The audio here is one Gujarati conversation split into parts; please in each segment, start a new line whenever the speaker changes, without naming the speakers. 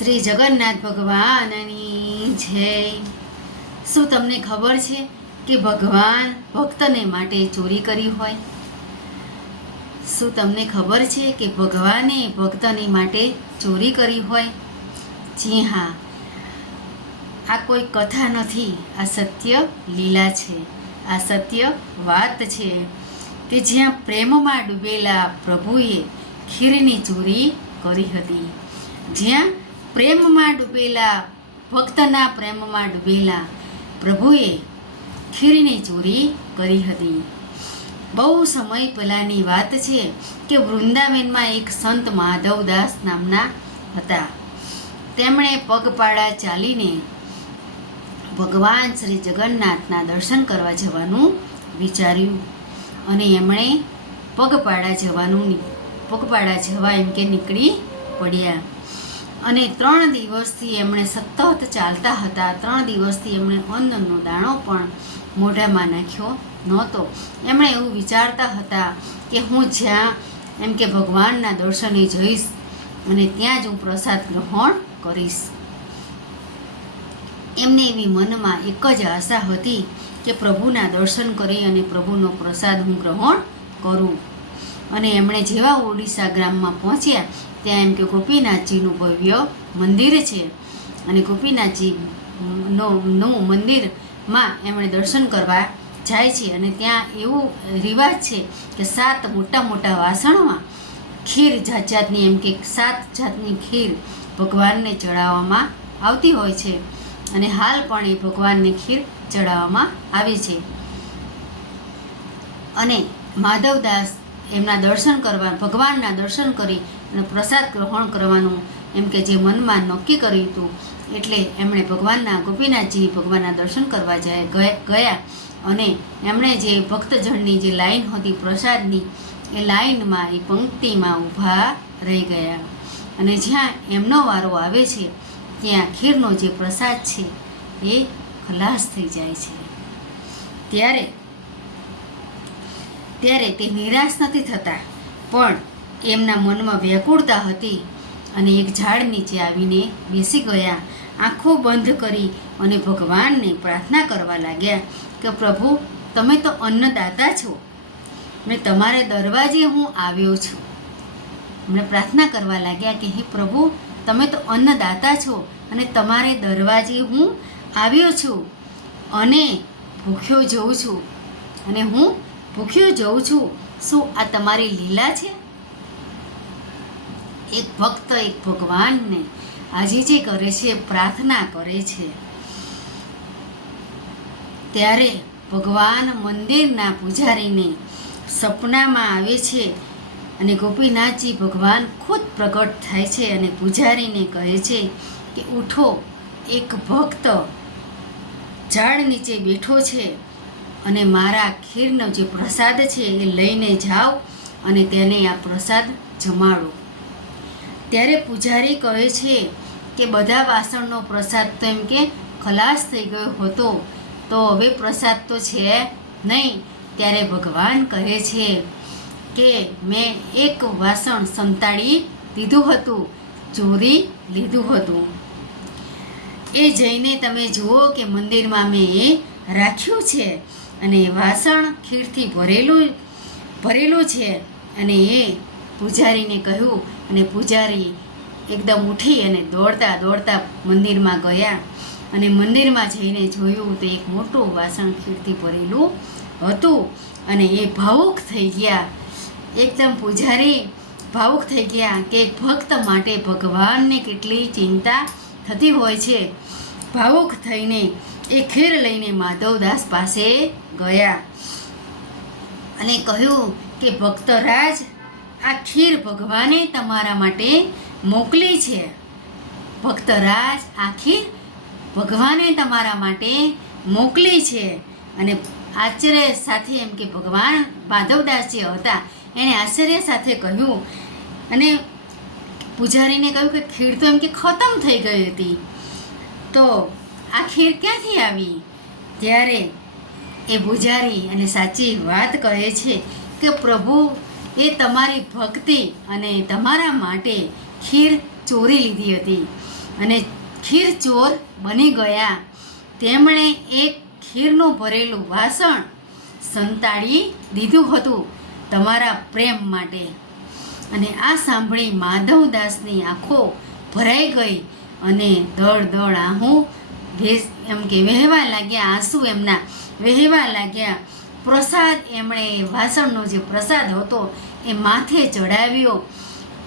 શ્રી જગન્નાથ ભગવાનની જય. શું તમને ખબર છે કે ભગવાન ભક્તને માટે ચોરી કરી હોય? શું તમને ખબર છે કે ભગવાને ભક્તને માટે ચોરી કરી હોય? જી હા. આ કોઈ કથા નથી, આ સત્ય લીલા છે, આ સત્ય વાત છે કે જ્યાં પ્રેમમાં ડૂબેલા પ્રભુએ ખીરની ચોરી કરી હતી. જ્યાં પ્રેમમાં ડૂબેલા, ભક્તના પ્રેમમાં ડૂબેલા પ્રભુએ ખીરની ચોરી કરી હતી. બહુ સમય પહેલાંની વાત છે કે વૃંદાવનમાં એક સંત માધવદાસ નામના હતા. તેમણે પગપાળા ચાલીને ભગવાન શ્રી જગન્નાથના દર્શન કરવા જવાનું વિચાર્યું અને એમણે પગપાળા જવાનું પગપાળા જવા એમ કે નીકળી પડ્યા. અને ત્રણ દિવસથી એમણે સતત ચાલતા હતા. ત્રણ દિવસથી એમણે અન્નનો દાણો પણ મોઢામાં નાખ્યો નહોતો. એમણે એવું વિચારતા હતા કે હું જ્યાં એમ કે ભગવાનના દર્શને જઈશ અને ત્યાં જ હું પ્રસાદ ગ્રહણ કરીશ. એમને એવી મનમાં એક જ આશા હતી કે પ્રભુના દર્શન કરી અને પ્રભુનો પ્રસાદ હું ગ્રહણ કરું. અને એમણે જેવા ઓડિશા ગ્રામમાં પહોંચ્યા, ત્યાં એમ કે ગોપીનાથજીનું ભવ્ય મંદિર છે. અને ગોપીનાથજી નો મંદિરમાં એમણે દર્શન કરવા જાય છે. અને ત્યાં એવો રિવાજ છે કે સાત મોટા મોટા વાસણમાં ખીર જાત જાતની એમ કે સાત જાતની ખીર ભગવાનને ચડાવવામાં આવતી હોય છે. અને હાલ પણ એ ભગવાનને ખીર ચડાવવામાં આવે છે. અને માધવદાસ એમના દર્શન કરવા, ભગવાનના દર્શન કરી અને પ્રસાદ ગ્રહણ કરવાનું એમ કે જે મનમાં નક્કી કર્યું હતું. એટલે એમણે ભગવાનના ગોપીનાથજી ભગવાનના દર્શન કરવા જાય, ગયા- અને એમણે જે ભક્તજનની જે લાઈન હતી પ્રસાદની, એ લાઈનમાં, એ પંક્તિમાં ઊભા રહી ગયા. અને જ્યાં એમનો વારો આવે છે, ત્યાં ખીરનો જે પ્રસાદ છે, એ ખલાસ થઈ જાય છે. ત્યારે ત્યારે તે નિરાશ નથી થતા. પણ એમના મનમાં વ્યાકુળતા હતી અને એક ઝાડ નીચે આવીને બેસી ગયા, આંખો બંધ કરી અને ભગવાનને પ્રાર્થના કરવા લાગ્યા કે, પ્રભુ, તમે તો અન્નદાતા છો. ને તમારે દરવાજે હું આવ્યો છું. મને પ્રાર્થના કરવા લાગ્યા કે, હે પ્રભુ, તમે તો અન્નદાતા છો અને તમારે દરવાજે હું આવ્યો છું અને ભૂખ્યો જઉં છું અને હું ભૂખ્યો જઉં છું, શું આ તમારી લીલા છે? એક ભક્ત, એક ભગવાનને આજે જે કરે છે, પ્રાર્થના કરે છે, ત્યારે ભગવાન મંદિરના પૂજારીને સપનામાં આવે છે અને ગોપીનાથજી ભગવાન ખુદ પ્રગટ થાય છે અને પૂજારીને કહે છે કે ઉઠો, એક ભક્ત ઝાડ નીચે બેઠો છે અને મારા ખીરનો જે પ્રસાદ છે એ લઈને જાઓ અને તેને આ પ્રસાદ જમાડો. ત્યારે પૂજારી કહે છે કે બધા વાસણનો પ્રસાદ તો એમ કે ખલાસ થઈ ગયો હતો, તો હવે પ્રસાદ તો છે નહીં. ત્યારે ભગવાન કહે છે કે મેં એક વાસણ સંતાડી દીધું હતું, ચોરી લીધું હતું. એ જઈને તમે જુઓ કે મંદિરમાં મેં એ રાખ્યું છે. અને એ વાસણ ખીરથી ભરેલું ભરેલું છે. અને એ પૂજારીને કહ્યું, અને પૂજારી એકદમ ઉઠી અને દોડતા દોડતા મંદિરમાં ગયા. અને મંદિરમાં જઈને જોયું તો એક મોટું વાસણ ખીરથી ભરેલું હતું. અને એ ભાવુક થઈ ગયા. એકદમ પૂજારી ભાવુક થઈ ગયા કે ભક્ત માટે ભગવાનને કેટલી ચિંતા થતી હોય છે. ભાવુક થઈને એ ખીર લઈને માધવદાસ પાસે ગયા અને કહ્યું કે ભક્તરાજ આ ખીર ભગવાને તમારા માટે મોકલી છે. ભક્તરાજ આ ખીર ભગવાને તમારા માટે મોકલી છે. અને આશ્ચર્ય સાથે એમ કે, ભગવાન માધવદાસ જે હતા, એણે આશ્ચર્ય સાથે કહ્યું અને પૂજારીને કહ્યું કે, ખીર તો એમ કે ખતમ થઈ ગઈ હતી. તો આ ખીર ક્યાંથી આવી? ત્યારે એ પૂજારી અને સાચી વાત કહે છે કે, પ્રભુ, એ તમારી ભક્તિ અને તમારા માટે ખીર ચોરી લીધી હતી અને ખીર ચોર બની ગયા. તેમણે એક ખીરનું ભરેલું વાસણ સંતાડી દીધું હતું તમારા પ્રેમ માટે. અને આ સાંભળી માધવદાસની આંખો ભરાઈ ગઈ અને દળ દળ આહું ભેસ એમ કે વહેવા લાગ્યા, આંસુ એમના વહેવા લાગ્યા. પ્રસાદ એમણે વાસણનો જે પ્રસાદ હતો એ માથે ચડાવ્યો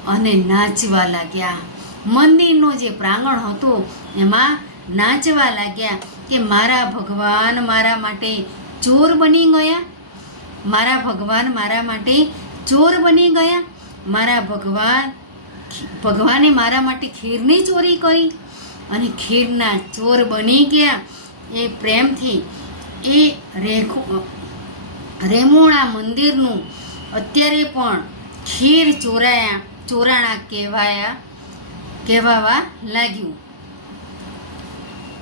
અને નાચવા લાગ્યા. મંદિરનું જે પ્રાંગણ હતું એમાં નાચવા લાગ્યા કે મારા ભગવાન મારા માટે ચોર બની ગયા. મારા ભગવાન મારા માટે ચોર બની ગયા. મારા ભગવાન ભગવાને મારા માટે ખીરની ચોરી કરી અને ખીરના ચોર બની ગયા. એ પ્રેમથી એ રેખો રેમુણા મંદિરનું અત્યારે પણ ખીર ચોરાયા ચોરાણા કહેવાયા કહેવાવા લાગ્યું.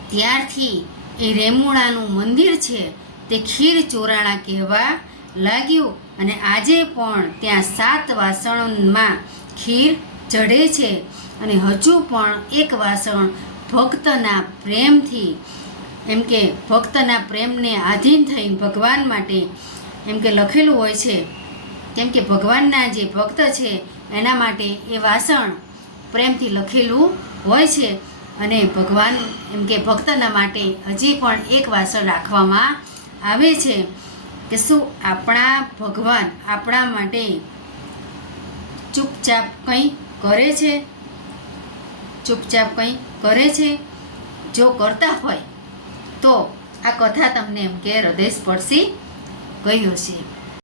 ત્યારથી એ રેમુણાનું મંદિર છે તે ખીર ચોરાણા કહેવા લાગ્યું અને આજે પણ ત્યાં સાત વાસણમાં ખીર ચઢે છે અને હજુ પણ એક વાસણ ભક્તના પ્રેમથી, એમ કે ભક્તના પ્રેમને આધીન થઈ ભગવાન માટે, એમ કે લખેલું હોય છે, કેમ કે ભગવાનના જે ભક્ત છે, એના માટે એ વાસણ પ્રેમથી લખેલું હોય છે અને ભગવાન, એમ કે ભક્તના માટે હજી પણ એક વાસણ રાખવામાં આવે છે કે શું આપણા ભગવાન આપણા માટે ચૂપચાપ કંઈ કરે છે? ચૂપચાપ કંઈ કરે છે? જો કરતા હોય, તો આ કથા તમને એમ કે હૃદય સ્પર્શી ગઈ હશે.